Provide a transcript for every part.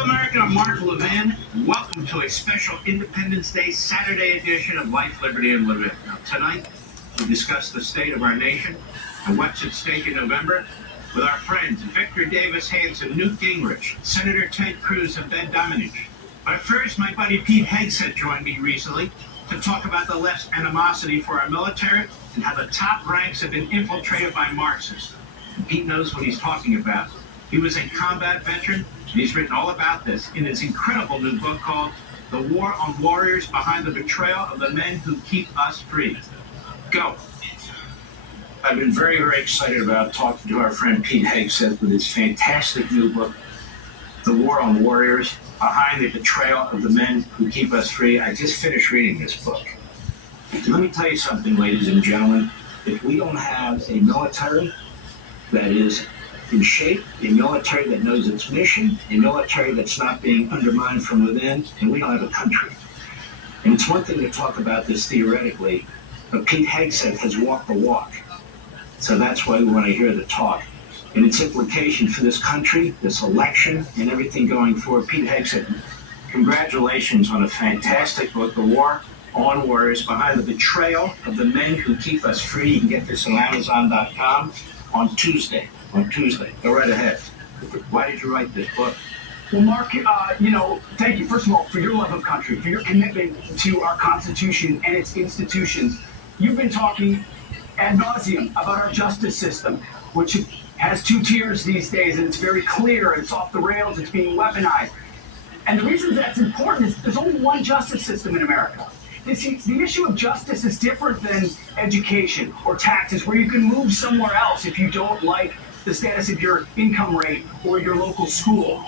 Hello, America. I'm Mark Levin. Welcome to a special Independence Day Saturday edition of Life, Liberty, and Levin. Now, tonight, we discuss the state of our nation and what's at stake in November with our friends Victor Davis Hanson, Newt Gingrich, Senator Ted Cruz, and Ben Domenech. But first, my buddy Pete Hegseth joined me recently to talk about the left's animosity for our military and how the top ranks have been infiltrated by Marxists. And Pete knows what he's talking about. He was a combat veteran, and he's written all about this in his incredible new book called The War on Warriors Behind the Betrayal of the Men Who Keep Us Free. Go. I've been very, very excited about talking to our friend Pete Hegseth with his fantastic new book, The War on Warriors Behind the Betrayal of the Men Who Keep Us Free. I just finished reading this book. And let me tell you something, ladies and gentlemen. If we don't have a military that is in shape, a military that knows its mission, a military that's not being undermined from within, and we don't have a country. And it's one thing to talk about this theoretically, but Pete Hegseth has walked the walk. So that's why we want to hear the talk. And its implication for this country, this election, and everything going forward. Pete Hegseth, congratulations on a fantastic book, The War on Warriors Behind the Betrayal of the Men Who Keep Us Free. You can get this on Amazon.com on Tuesday. Go right ahead. Why did you write this book? Well, Mark, thank you, first of all, for your love of country, for your commitment to our Constitution and its institutions. You've been talking ad nauseum about our justice system, which has two tiers these days, and it's very clear, it's off the rails, it's being weaponized. And the reason that's important is there's only one justice system in America. The issue of justice is different than education or taxes, where you can move somewhere else if you don't like the status of your income rate or your local school.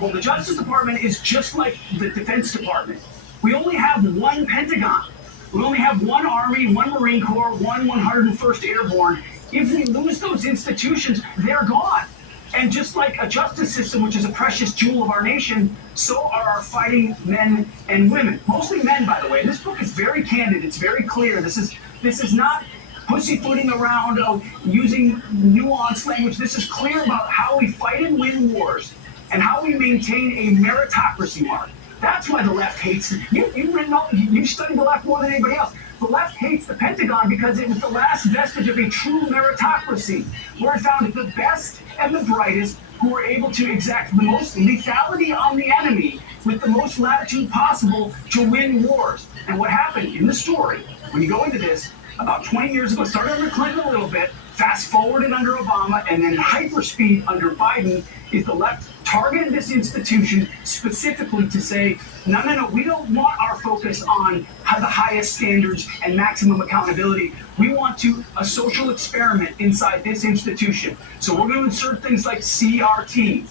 Well, the Justice Department is just like the Defense Department. We only have one Pentagon. We only have one Army, one Marine Corps, one 101st Airborne. If we lose those institutions, they're gone. And just like a justice system, which is a precious jewel of our nation, so are our fighting men and women. Mostly men, by the way. This book is very candid. It's very clear. This is not pussyfooting around, using nuanced language. This is clear about how we fight and win wars and how we maintain a meritocracy, Mark. That's why the left hates it. You've studied the left more than anybody else. The left hates the Pentagon because it was the last vestige of a true meritocracy, where it found the best and the brightest who were able to exact the most lethality on the enemy with the most latitude possible to win wars. And what happened in the story, when you go into this, about 20 years ago, started under Clinton a little bit, fast forwarded under Obama, and then hyperspeed under Biden, is the left targeted this institution specifically to say, no, we don't want our focus on the highest standards and maximum accountability. We want a social experiment inside this institution. So we're going to insert things like CRT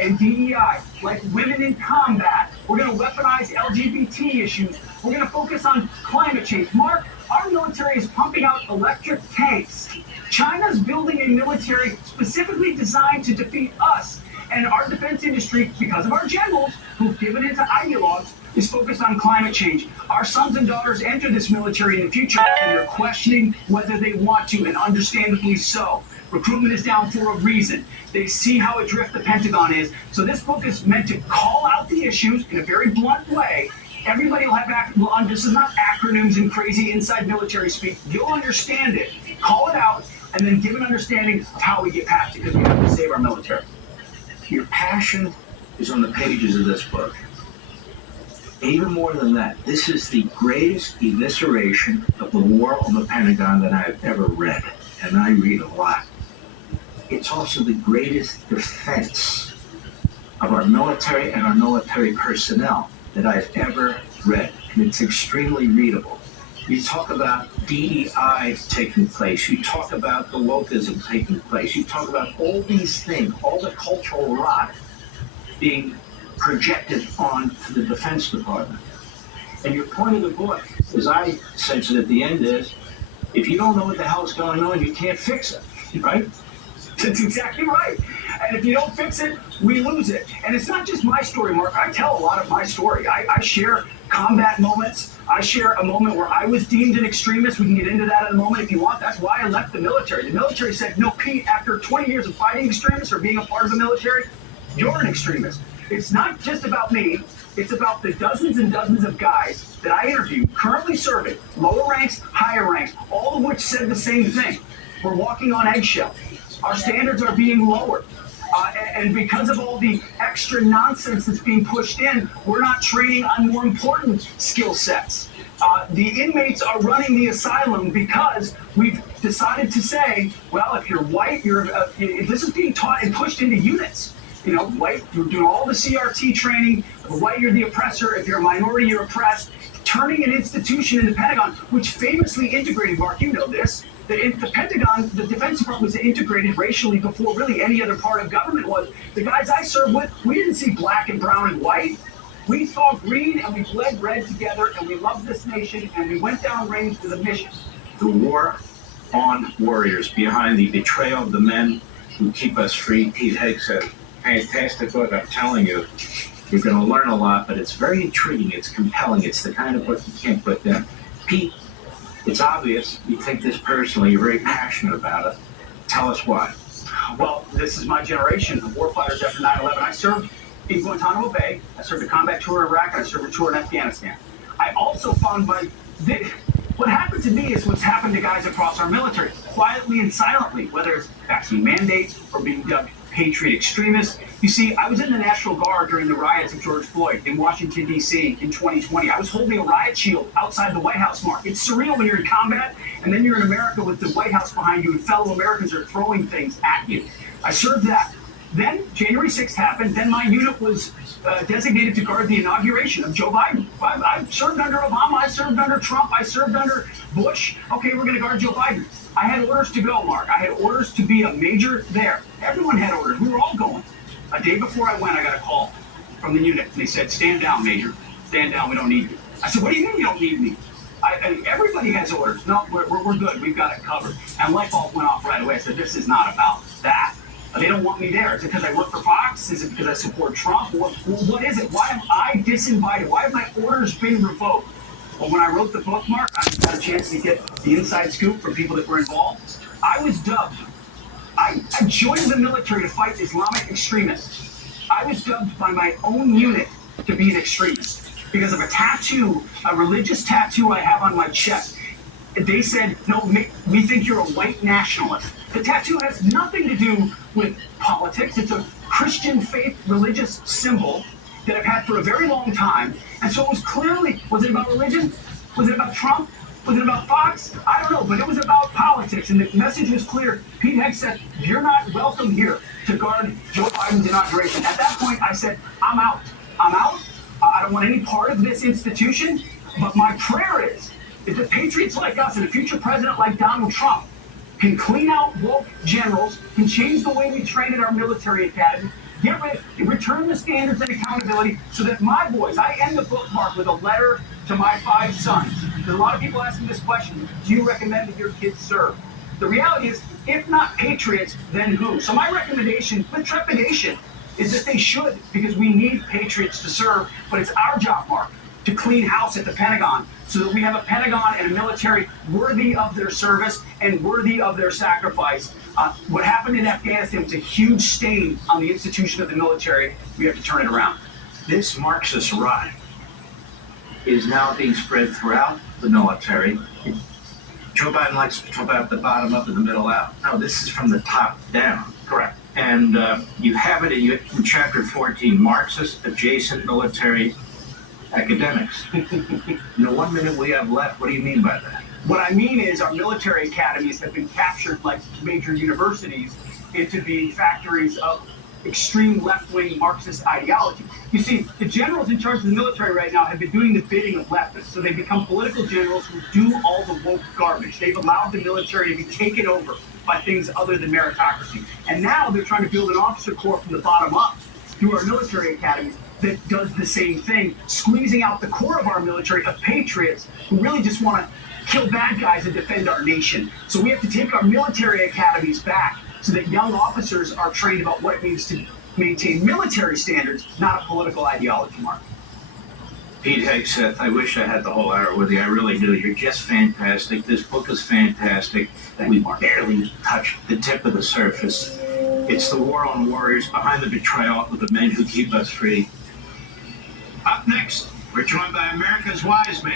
and DEI, like women in combat. We're going to weaponize LGBT issues. We're going to focus on climate change. Mark, our military is pumping out electric tanks. China's building a military specifically designed to defeat us. And our defense industry, because of our generals who've given in to ideologues, is focused on climate change. Our sons and daughters enter this military in the future, and they're questioning whether they want to, and understandably so. Recruitment is down for a reason. They see how adrift the Pentagon is. So this book is meant to call out the issues in a very blunt way. Everybody will have this is not acronyms and crazy inside military speak. You'll understand it, call it out, and then give an understanding of how we get past it, because we have to save our military. Your passion is on the pages of this book. Even more than that, this is the greatest evisceration of the war on the Pentagon that I've ever read, and I read a lot. It's also the greatest defense of our military and our military personnel that I've ever read, and it's extremely readable. You talk about DEI taking place. You talk about the wokeism taking place. You talk about all these things, all the cultural rot being projected onto the Defense Department. And your point of the book, as I sense it at the end, is if you don't know what the hell is going on, you can't fix it, right? That's exactly right. And if you don't fix it, we lose it. And it's not just my story, Mark. I tell a lot of my story. I share combat moments. I share a moment where I was deemed an extremist. We can get into that in a moment if you want. That's why I left the military. The military said, no, Pete, after 20 years of fighting extremists or being a part of the military, you're an extremist. It's not just about me. It's about the dozens and dozens of guys that I interviewed, currently serving, lower ranks, higher ranks, all of which said the same thing. We're walking on eggshells. Our standards are being lowered. And because of all the extra nonsense that's being pushed in, we're not training on more important skill sets. The inmates are running the asylum because we've decided to say, well, if you're white, this is being taught and pushed into units. You know, white, you're doing all the CRT training. If white, you're the oppressor. If you're a minority, you're oppressed. Turning an institution in the Pentagon, which famously integrated, Mark, you know this, the Pentagon, the Defense Department was integrated racially before really any other part of government was. The guys I served with, we didn't see black and brown and white. We saw green and we bled red together and we loved this nation and we went down range with a mission. The war on warriors, behind the betrayal of the men who keep us free. Pete Hegseth, fantastic book. I'm telling you, you're going to learn a lot, but it's very intriguing. It's compelling. It's the kind of book you can't put down. Pete, it's obvious you take this personally. You're very passionate about it. Tell us why. Well, this is my generation of warfighters after 9/11. I served in Guantanamo Bay. I served a combat tour in Iraq, and I served a tour in Afghanistan. I also found what happened to me is what's happened to guys across our military, quietly and silently, whether it's vaccine mandates or being dubbed patriot extremists. You see, I was in the National Guard during the riots of George Floyd in Washington, D.C. in 2020. I was holding a riot shield outside the White House, Mark. It's surreal when you're in combat, and then you're in America with the White House behind you, and fellow Americans are throwing things at you. I served that. Then January 6th happened. Then my unit was designated to guard the inauguration of Joe Biden. I served under Obama. I served under Trump. I served under Bush. Okay, we're going to guard Joe Biden. I had orders to go, Mark. I had orders to be a major there. Everyone had orders. We were all going. A day before I went, I got a call from the unit. And they said, stand down, Major. Stand down. We don't need you. I said, what do you mean you don't need me? Everybody has orders. No, we're good. We've got it covered. And light bulb went off right away. I said, this is not about that. They don't want me there. Is it because I work for Fox? Is it because I support Trump? What is it? Why am I disinvited? Why have my orders been revoked? Well, when I wrote the book, Mark, I got a chance to get the inside scoop from people that were involved. I was dubbed. I joined the military to fight Islamic extremists. I was dubbed by my own unit to be an extremist because of a tattoo, a religious tattoo I have on my chest. They said, no, we think you're a white nationalist. The tattoo has nothing to do with politics. It's a Christian faith religious symbol that I've had for a very long time. And so it was clearly, was it about religion? Was it about Trump? Was it about Fox? I don't know, but it was about politics. And the message was clear. Pete Hegseth, you're not welcome here to guard Joe Biden's inauguration. At that point, I said, I'm out. I'm out. I don't want any part of this institution. But my prayer is that patriots like us and a future president like Donald Trump can clean out woke generals, can change the way we train at our military academy, return the standards and accountability so that my boys, I end the bookmark with a letter to my 5 sons. There's a lot of people asking this question, do you recommend that your kids serve? The reality is, if not patriots, then who? So my recommendation, with trepidation, is that they should, because we need patriots to serve, but it's our job, Mark, to clean house at the Pentagon so that we have a Pentagon and a military worthy of their service and worthy of their sacrifice. What happened in Afghanistan was a huge stain on the institution of the military. We have to turn it around. This Marxist rot is now being spread throughout the military. Joe Biden likes to talk about the bottom up and the middle out. No, this is from the top down. Correct. And you have it in Chapter 14, Marxist adjacent military academics. In the 1 minute we have left, what do you mean by that? What I mean is our military academies have been captured like major universities into being factories of extreme left-wing Marxist ideology. You see, the generals in charge of the military right now have been doing the bidding of leftists. So they've become political generals who do all the woke garbage. They've allowed the military to be taken over by things other than meritocracy. And now they're trying to build an officer corps from the bottom up through our military academies that does the same thing, squeezing out the core of our military of patriots who really just want to kill bad guys and defend our nation. So we have to take our military academies back so that young officers are trained about what it means to maintain military standards, not a political ideology, Mark. Pete Hegseth, I wish I had the whole hour with you. I really do. You're just fantastic. This book is fantastic. We barely touched the tip of the surface. It's the war on warriors behind the betrayal of the men who keep us free. Up next, we're joined by America's wise man.